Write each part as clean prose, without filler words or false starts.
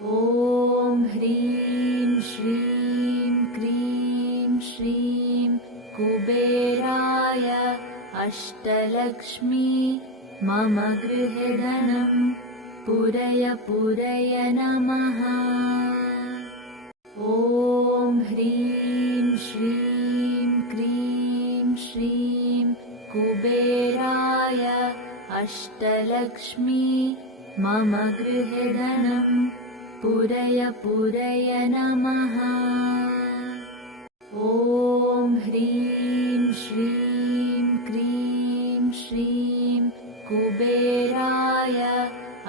ॐ ह्रीं श्रीं क्रीं श्रीं कुबेराय अष्टलक्ष्मी मम गृहे धनं पूरय पूरय नमः। ॐ ह्रीं श्रीं क्रीं श्रीं कुबेराय अष्टलक्ष्मी मम गृहे धनं पूरय पूरय नमः। ॐ ह्रीं श्रीं क्रीं श्रीं कुबेराय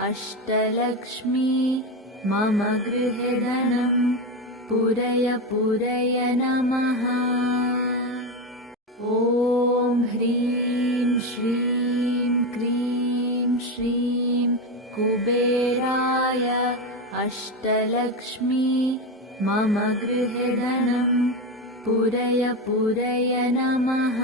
अष्टलक्ष्मी मम गृहे धनं पूरय पूरय नमः। ॐ ह्रीं श्रीं क्रीं श्रीं कुबेराय अष्टलक्ष्मी मम गृहे धनं पूरय पूरय नमः।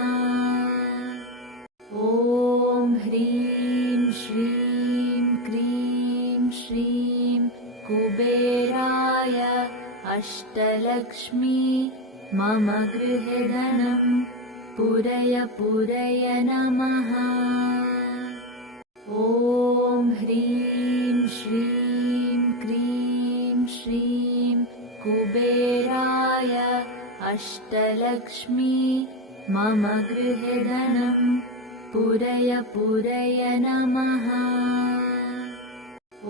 ॐ ह्रीं श्रीं क्रीं श्रीं कुबेराय अष्टलक्ष्मी मम गृहे धनं पूरय पूरय नमः। ॐ ह्रीं श्रीं क्रीं श्रीं कुबेराय अष्टलक्ष्मी मम गृहे धनं पूरय पूरय नमः।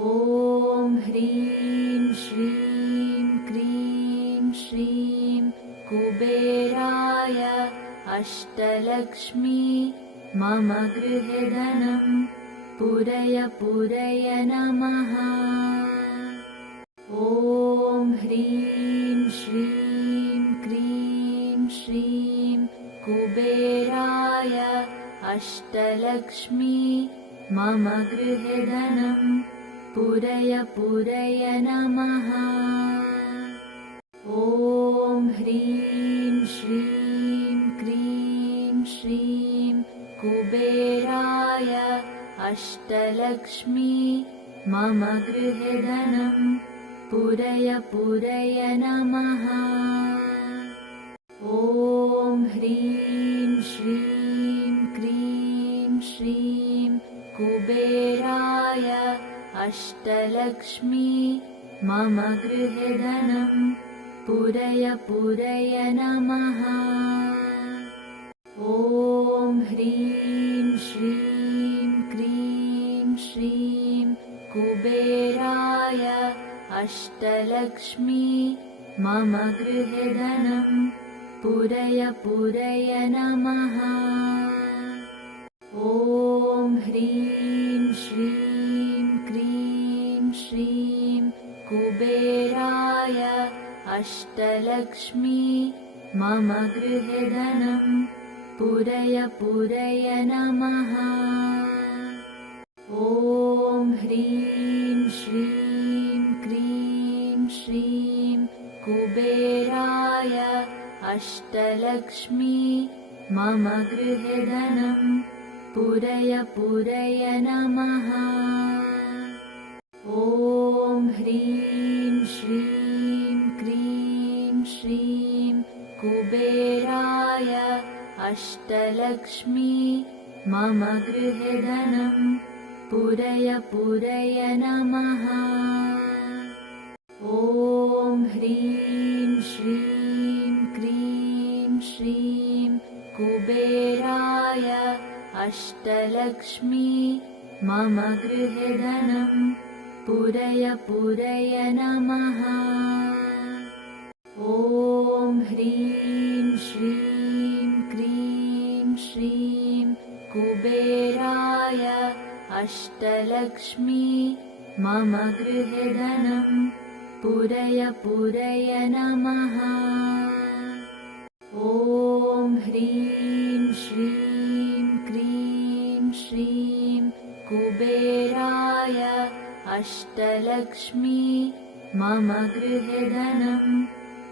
ॐ ह्रीं श्रीं क्रीं श्रीं कुबेराय अष्टलक्ष्मी मम गृहे धनं पूरय पूरय नमः। ॐ ह्रीं श्रीं क्रीं श्रीं कुबेराय अष्टलक्ष्मी मम गृहे धनं पूरय पूरय नमः। ॐ ह्रीं श्रीं क्रीं श्रीं कुबेराय अष्टलक्ष्मी मम गृहे धनं पूरय पूरय नमः। ॐ ह्रीं श्रीं क्रीं श्रीं कुबेराय अष्टलक्ष्मी मम गृहे धनं पूरय पूरय नमः। ॐ ह्रीं श्रीं क्रीं श्रीं कुबेराय अष्टलक्ष्मी मम गृहे धनं पूरय पूरय नमः। ॐ ह्रीं श्रीं क्रीं श्रीं कुबेराय अष्टलक्ष्मी मम गृहे धनं पूरय पूरय नमः। ॐ ह्रीं श्रीं क्रीं श्रीं कुबेराय अष्टलक्ष्मी मम गृहे धनं पूरय पूरय नमः। ॐ ह्रीं श्रीं क्रीं श्रीं कुबेराय अष्टलक्ष्मी मम गृहे धनं पूरय पूरय नमः। ॐ ह्रीं श्रीं क्रीं श्रीं कुबेराय अष्टलक्ष्मी मम गृहे धनं पूरय पूरय नमः। ॐ ह्रीं श्रीं क्रीं श्रीं कुबेराय अष्टलक्ष्मी मम गृहे धनं पूरय पूरय नमः। ॐ ह्रीं श्रीं क्रीं श्रीं कुबेराय अष्टलक्ष्मी मम गृहे धनं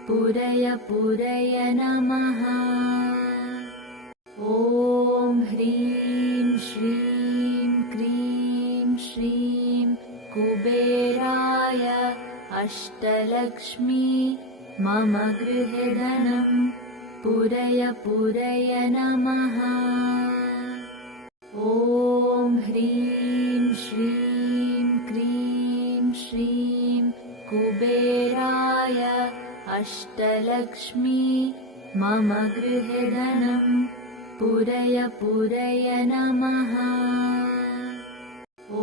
पूरय पूरय नमः। ॐ ह्रीं श्रीं क्रीं श्रीं कुबेराय अष्टलक्ष्मी मम गृहे धनं पूरय पूरय नमः। ॐ ह्रीं श्रीं क्रीं श्रीं कुबेराय अष्टलक्ष्मी मम गृहे धनं पूरय पूरय नमः।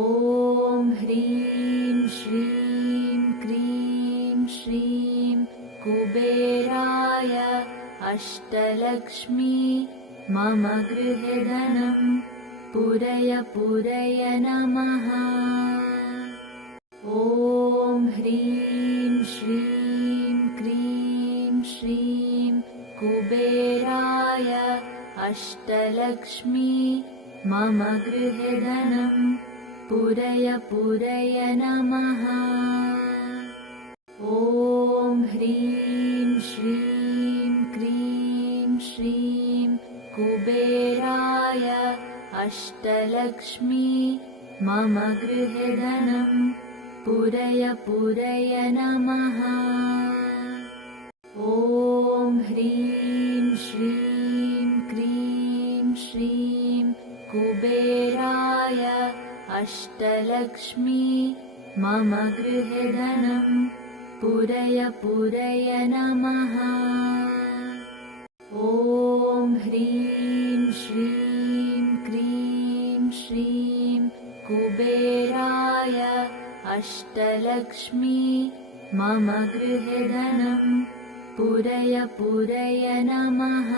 ॐ ह्रीं श्रीं क्रीं श्रीं कुबेराय अष्टलक्ष्मी मम गृहे धनं पूरय पूरय नमः। ॐ ह्रीं श्रीं क्रीं श्रीं कुबेराय अष्टलक्ष्मी मम गृहे धनं पूरय पूरय नमः। ॐ ह्रीं श्रीं क्रीं श्रीं कुबेराय अष्टलक्ष्मी मम गृहे धनं पूरय पूरय नमः। ॐ ह्रीं श्रीं क्रीं श्रीं कुबेराय अष्टलक्ष्मी मम गृहे धनं पूरय पूरय नमः। ॐ ह्रीं श्रीं क्रीं श्रीं कुबेराय अष्टलक्ष्मी मम गृहे धनं पूरय पूरय नमः।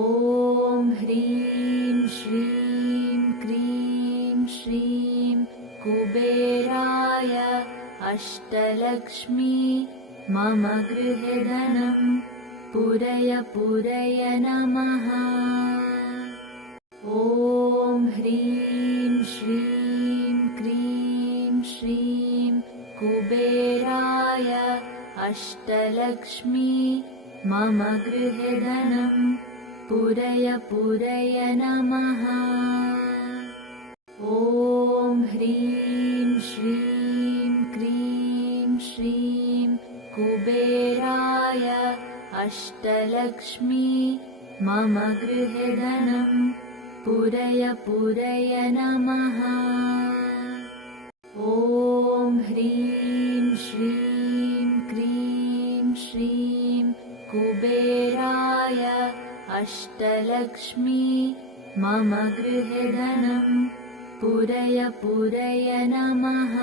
ॐ ह्रीं श्रीं क्रीं श्रीं कुबेराय अष्टलक्ष्मी मम गृहे धनं पूरय पूरय नमः। ॐ ह्रीं श्रीं क्रीं श्रीं कुबेराय अष्टलक्ष्मी मम गृहे धनं पूरय पूरय नमः। ॐ ह्रीं श्रीं क्रीं श्रीं कुबेराय अष्टलक्ष्मी मम गृहे धनं पूरय पूरय नमः। ॐ ह्रीं श्रीं क्रीं श्रीं कुबेराय अष्टलक्ष्मी मम गृहे धनं पूरय पूरय नमः।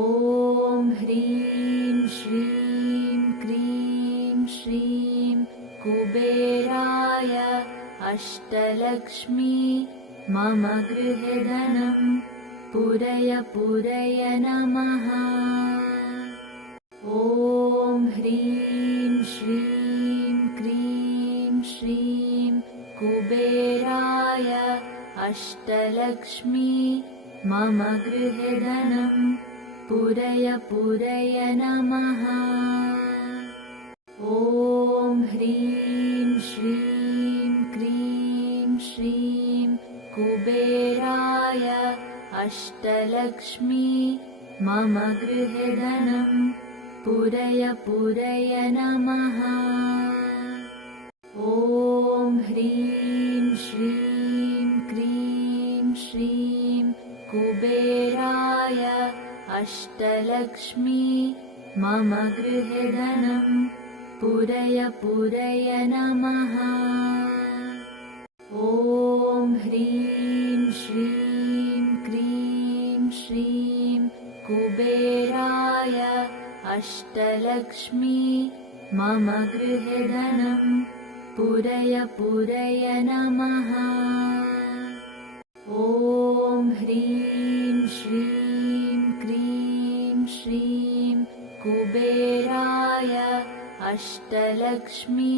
ॐ ह्रीं श्रीं क्रीं श्रीं कुबेराय अष्टलक्ष्मी मम गृहे धनं पूरय पूरय नमः। ॐ ह्रीं श्रीं क्रीं श्रीं कुबेराय अष्टलक्ष्मी मम गृहे धनं पूरय पूरय नमः। ॐ ह्रीं श्रीं क्रीं श्रीं कुबेराय अष्टलक्ष्मी मम गृहे धनं पूरय पूरय नमः। ॐ ह्रीं श्रीं क्रीं श्रीं कुबेराय अष्टलक्ष्मी मम गृहे धनं पूरय पूरय नमः। ॐ ह्रीं श्रीं क्रीं श्रीं कुबेराय अष्टलक्ष्मी मम गृहे धनं पूरय पूरय नमः। ॐ ह्रीं श्रीं क्रीं श्रीं कुबेराय अष्टलक्ष्मी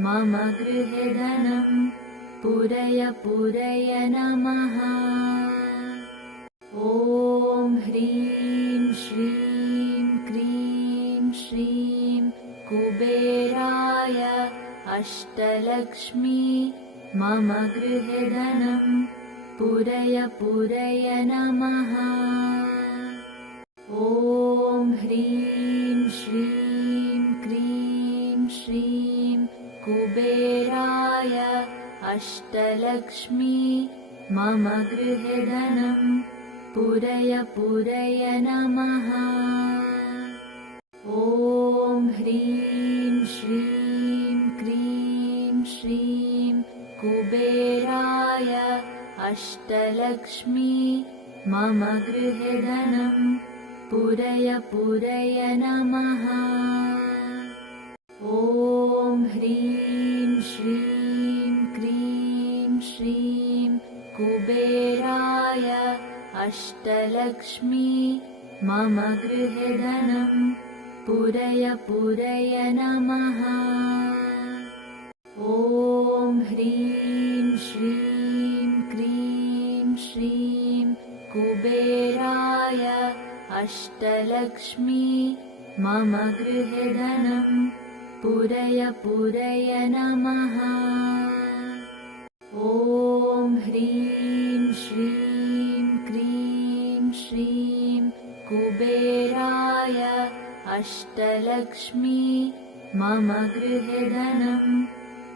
मम गृहे धनं पूरय पूरय नमः। ॐ ह्रीं श्रीं क्रीं श्रीं कुबेराय अष्टलक्ष्मी मम गृहे धनं पूरय पूरय नमः। अष्टलक्ष्मी मम गृहे धनं पूरय पूरय नमः। ॐ ह्रीं श्रीं क्रीं श्रीं कुबेराय अष्टलक्ष्मी मम गृहे धनं पूरय पूरय नमः। ॐ ह्रीं श्रीं क्रीं श्रीं कुबेराय अष्टलक्ष्मी मम गृहे धनं पूरय पूरय नमः। ॐ ह्रीं श्रीं क्रीं श्रीं कुबेराय अष्टलक्ष्मी मम गृहे धनं पूरय पूरय नमः। ॐ ह्रीं श्रीं क्रीं श्रीं कुबेराय अष्टलक्ष्मी मम गृहे धनं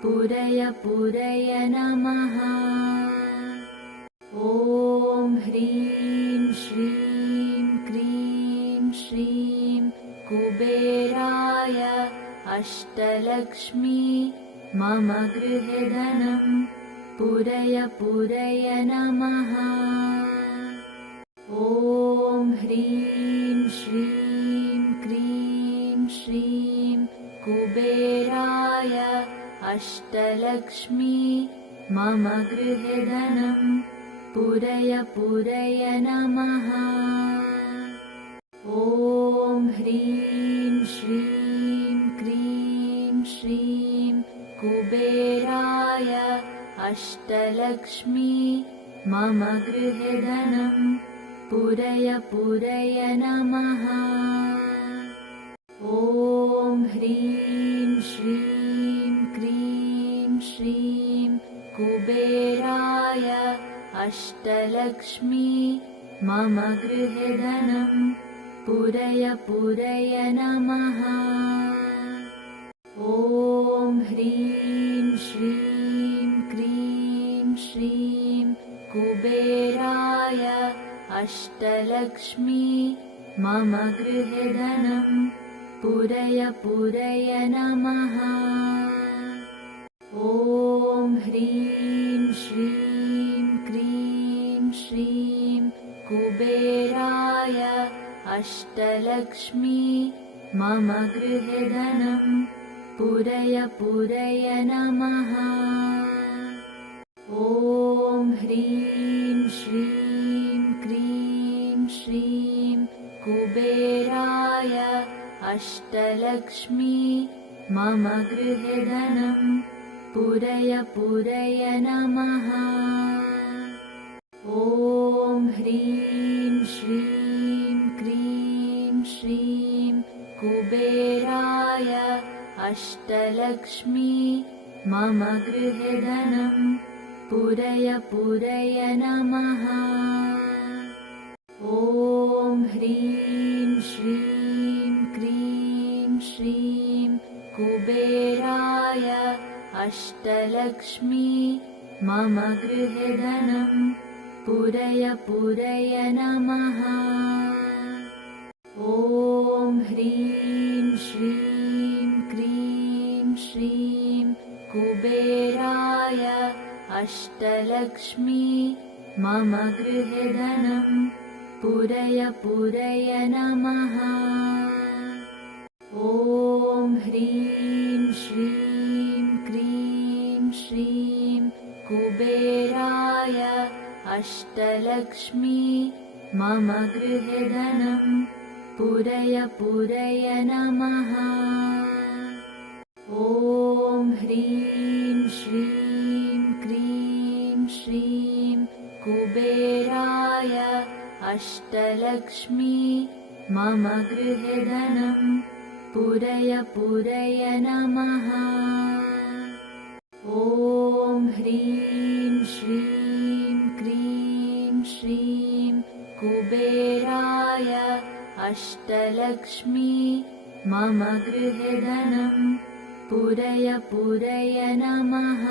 पूरय पूरय नमः। ॐ ह्रीं श्रीं क्रीं श्रीं कुबेराय अष्टलक्ष्मी मम गृहे धनं पूरय पूरय नमः। ॐ ह्रीं श्रीं क्रीं श्रीं कुबेराय अष्टलक्ष्मी मम गृहे धनं पूरय पूरय नमः। ॐ ह्रीं श्रीं क्रीं श्रीं कुबेराय अष्टलक्ष्मी मम गृहे धनं पूरय पूरय नमः। ॐ ह्रीं श्रीं क्रीं श्रीं कुबेराय अष्टलक्ष्मी मम गृहे धनं पूरय पूरय नमः। ॐ ह्रीं श्रीं क्रीं श्रीं कुबेराय अष्टलक्ष्मी मम गृहे धनं पूरय पूरय नमः। ॐ ह्रीं श्रीं क्रीं श्रीं कुबेराय अष्टलक्ष्मी मम गृहे धनं पूरय पूरय नमः। ॐ ह्रीं श्रीं क्रीं श्रीं कुबेराय अष्टलक्ष्मी मम गृहे धनं पूरय पूरय नमः। ॐ ह्रीं श्रीं क्रीं श्रीं कुबेराय अष्टलक्ष्मी मम गृहे धनं पूरय पूरय नमः। ॐ ह्रीं श्रीं क्रीं श्रीं कुबेराय अष्टलक्ष्मी मम गृहे धनं पूरय पूरय नमः। ॐ ह्रीं श्रीं क्रीं श्रीं कुबेराय अष्टलक्ष्मी मम गृहे धनं पूरय पूरय नमः। ॐ ह्रीं श्रीं क्रीं श्रीं कुबेराय अष्टलक्ष्मी मम गृहे धनं पूरय पूरय नमः। ॐ ह्रीं श्रीं क्रीं श्रीं कुबेराय अष्टलक्ष्मी मम गृहे धनं पूरय पूरय नमः। ॐ ह्रीं श्रीं क्रीं श्रीं कुबेराय अष्टलक्ष्मी मम गृहे धनं पूरय पूरय नमः।